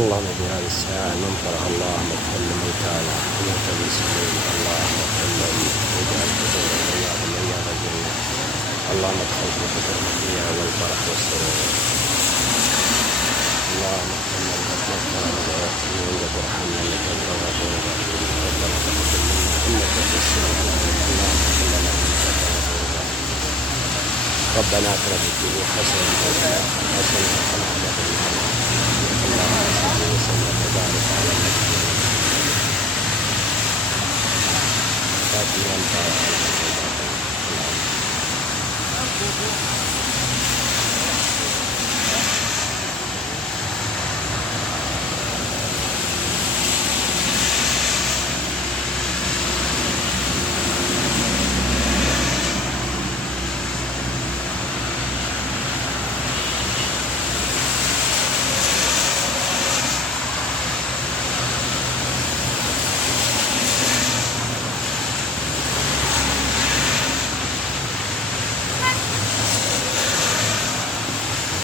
اللهم في هذه الساعة ننطرها، اللهم اغفر لموتانا وموتى المسلمين، اللهم اغفر لهم واجعل قبورهم رياضا من رياض الجنة، اللهم ادخل في قبورهم الدنيا والفرح والسرور، اللهم اغفر لنا واغفر ندعوهم عندك وارحمنا انك انت الغفور الرحيم، ربنا تقبل منا انك انت السميع العليم، اللهم اغفر لنا انك انت الغفور الرحيم، ربنا اتنا في الدنيا حسنة وفي الآخرة حسنة وقنا